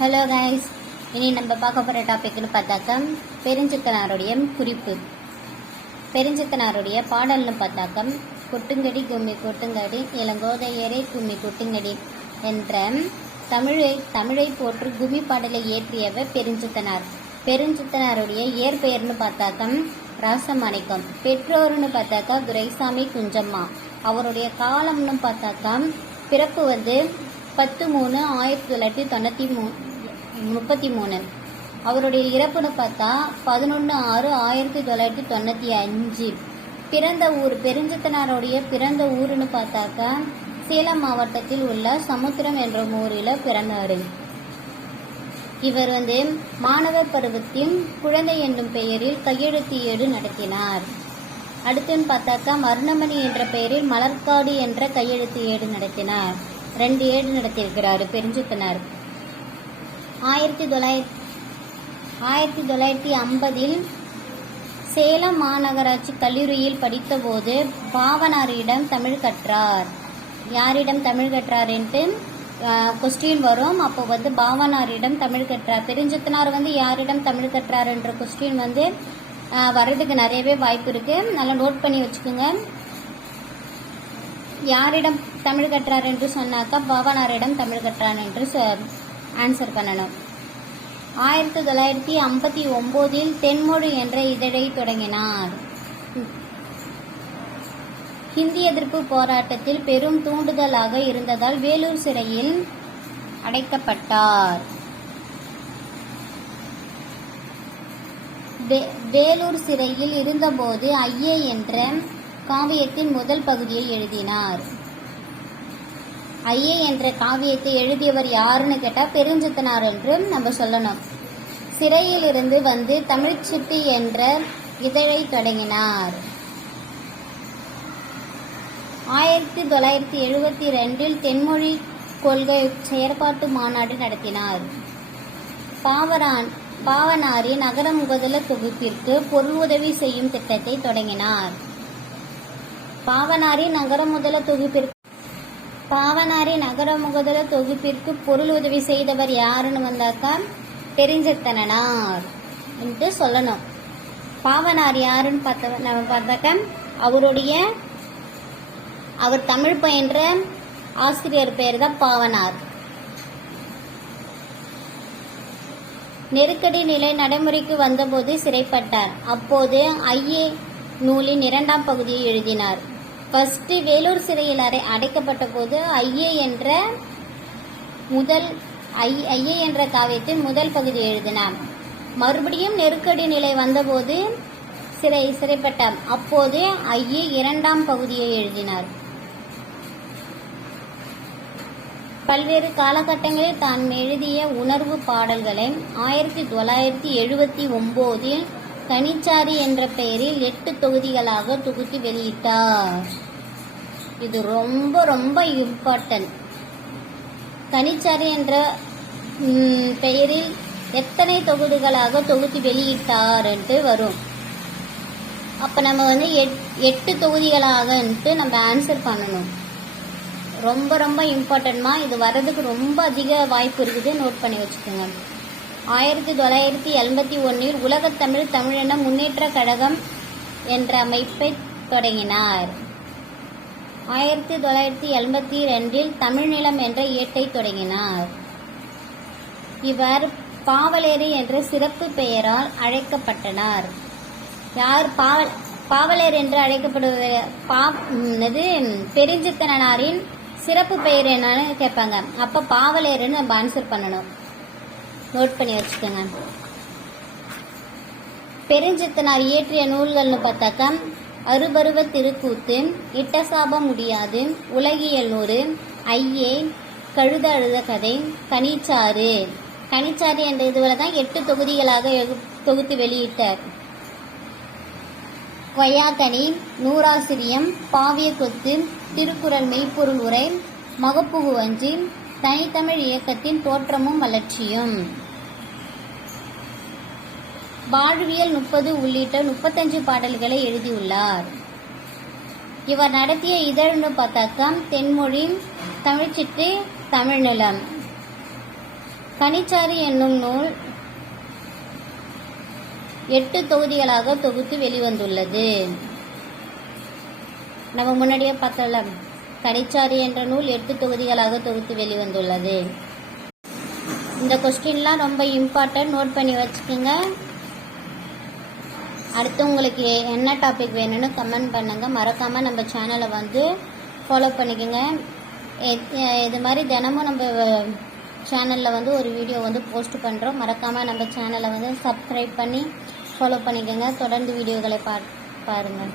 Hello guys, இனி நம்ம பார்க்க போகிற டாபிக்னு பார்த்தாக்கா பெருஞ்சித்தனாருடைய குறிப்பு. பெருஞ்சித்தனாருடைய பாடல்னு பார்த்தாக்கா கொட்டுங்கடி கும்மி கொட்டுங்கடி இளங்கோதையரே கும்மி கொட்டுங்கடி என்ற தமிழை போற்று கும்மி பாடலை இயற்றியவர் பெருஞ்சித்தனார். பெருஞ்சித்தனாருடைய இயற்பெயர்னு பார்த்தாக்கா ராசமாணிக்கம். பெற்றோர்னு பார்த்தாக்கா துரைசாமி குஞ்சம்மா. அவருடைய காலம்னு பார்த்தாக்கா பிறப்பு 10/3/1933. அவருடைய இறப்புன்னு பார்த்தா 11/6/1995. பிறந்த ஊர் பெருஞ்சித்தனாருடைய பிறந்த ஊருன்னு பார்த்தாக்கா சேலம் மாவட்டத்தில் உள்ள சமுத்திரம் என்ற ஊரில் பிறந்தார். இவர் மாணவர் பருவத்தில் குழந்தை என்னும் பெயரில் கையெழுத்து ஏடு நடத்தினார். அடுத்துன்னு பார்த்தாக்கா மருணமணி என்ற பெயரில் மலர்காடு என்ற கையெழுத்து ஏடு நடத்தினார். 2 ஏடு நடத்தியிருக்கிறார் பெருஞ்சித்தனார். 1950 சேலம் மாநகராட்சி கல்லூரியில் படித்தபோது பாவனாரிடம் தமிழ் கற்றார். யாரிடம் தமிழ் கற்றார் என்று கொஸ்டின் வரும். அப்போ பாவனாரிடம் தமிழ் கற்றார். பெருஞ்சித்தனார் யாரிடம் தமிழ் கற்றார் என்ற கொஸ்டின் வர்றதுக்கு நிறையவே வாய்ப்பு இருக்கு. நல்லா நோட் பண்ணி வச்சுக்கோங்க. யாரிடம் தமிழ் கற்றார் என்று சொன்னாக்கா பாவனாரிடம் தமிழ் கற்றார் என்று ஆன்சர் பண்ணணும். 1959 தென்மொழி என்ற இதழை தொடங்கினார். ஹிந்தி எதிர்ப்பு போராட்டத்தில் பெரும் தூண்டுதலாக இருந்ததால் வேலூர் சிறையில் அடைக்கப்பட்டார். வேலூர் சிறையில் இருந்தபோது ஐயே என்ற காவியத்தின் முதல் பகுதியை எழுதினார். ஐயே என்ற காவியத்தை எழுதியவர் யாருன்னு கேட்டால் பெருஞ்சித்தனார் என்று நம்ம சொல்லணும். சிறையில் இருந்து தமிழ்ச்சிட்டு என்ற இதழை தொடங்கினார். 1972 தென்மொழி கொள்கை செயற்பாட்டு மாநாடு நடத்தினார். பாவனாரி நகர முகதல தொகுப்பிற்கு பொருள் உதவி செய்யும் திட்டத்தை தொடங்கினார். பாவனாரி நகர முகதல தொகுப்பிற்கு பொருள் உதவி செய்தவர் யாருன்னு வந்தாக்கா பெருஞ்சித்தனார் என்று சொல்லணும். பாவனார் யாருன்னு பார்த்தாக்க அவர் தமிழ் பயின்ற ஆசிரியர் பெயர் தான் பாவனார். நெருக்கடி நிலை நடைமுறைக்கு வந்தபோது சிறைப்பட்டார். அப்போது ஐயே நூலின் 2ஆம் பகுதியை எழுதினார். ஃபர்ஸ்ட் வேலூர் சிறையில் அடைக்கப்பட்ட போது ஐயே என்ற காவியத்தின் முதல் பகுதி எழுதினார். மறுபடியும் நெருக்கடி நிலை வந்தபோது சிறைப்பட்டார். அப்போது ஐயே 2ஆம் பகுதியை எழுதினார். பல்வேறு காலகட்டங்களில் தான் எழுதிய உணர்வு பாடல்களை 1979 கனிச்சாரி என்ற பெயரில் 8 தொகுதிகளாக தொகுத்து வெளியிட்டார். இது ரொம்ப ரொம்ப இம்பார்ட்டன்ட். கனிச்சாரி என்ற பெயரில் எத்தனை தொகுதிகளாக தொகுத்து வெளியிட்டார் என்று வரும். அப்போ நம்ம 8 தொகுதிகளாக நம்ம ஆன்சர் பண்ணணும். ரொம்ப ரொம்ப இம்பார்ட்டன்ட்மா. இது வர்றதுக்கு ரொம்ப அதிக வாய்ப்பு இருக்குது. நோட் பண்ணி வச்சுக்கோங்க. 1981 உலகத்தமிழ் தமிழின முன்னேற்ற கழகம் என்ற அமைப்பை தொடங்கினார். 1982 தமிழ்நிலம் என்ற ஏட்டை தொடங்கினார். இவர் பாவலேறு என்ற சிறப்பு பெயரால் அழைக்கப்பட்டனர். யார் பாவலேர் என்று அழைக்கப்படுவது பெருஞ்சித்தனாரின் சிறப்பு பெயர் என்னன்னு கேட்பாங்க. அப்போ பாவலேருன்னு நம்ம ஆன்சர் பண்ணணும். நோட் பண்ணி வச்சுக்கோங்க. பெருஞ்சித்தனார் இயற்றிய நூல்கள்னு பார்த்தாக்கா அறுபருவ திருக்கூத்து, இட்டசாபம் முடியாது, உலகியல் 100, ஐயே, கழுத அழுத கதை, கனிச்சாறு என்ற இதுவில் தான் 8 தொகுதிகளாக தொகுத்து வெளியிட்டார். கொய்யாக்கனி, நூறாசிரியம், பாவிய கொத்து, திருக்குறள் மெய்ப்பொருள் உரை, மகப்புகு வஞ்சி, தனித்தமிழ் இயக்கத்தின் தோற்றமும் வளர்ச்சியும், வாழ்வியல் 30 உள்ளிட்ட 35 பாடல்களை எழுதியுள்ளார். இவர் நடத்திய இதழ்னு பார்த்தாக்கா தென்மொழி, தமிழ்ச்சிட்டு, தமிழ்நிலம். கனிச்சாறு என்னும் நூல் 8 தொகுதிகளாக தொகுத்து வெளிவந்துள்ளது. நம்ம முன்னாடியே பார்த்தோம்ல, கனிச்சாறு என்ற நூல் 8 தொகுதிகளாக தொகுத்து வெளிவந்துள்ளது. இந்த கொஸ்டின்லாம் ரொம்ப இம்பார்ட்டன்ட், நோட் பண்ணி வச்சுக்கோங்க. அடுத்து உங்களுக்கு என்ன டாபிக் வேணும்னு கமெண்ட் பண்ணுங்கள். மறக்காமல் நம்ம சேனலை வந்து ஃபாலோ பண்ணிக்கோங்க. இது மாதிரி தினமும் நம்ம சேனலில் வந்து ஒரு வீடியோ வந்து போஸ்ட் பண்ணுறோம். மறக்காமல் நம்ம சேனலை வந்து சப்ஸ்கிரைப் பண்ணி ஃபாலோ பண்ணிக்கோங்க. தொடர்ந்து வீடியோக்களை பாருங்கள்.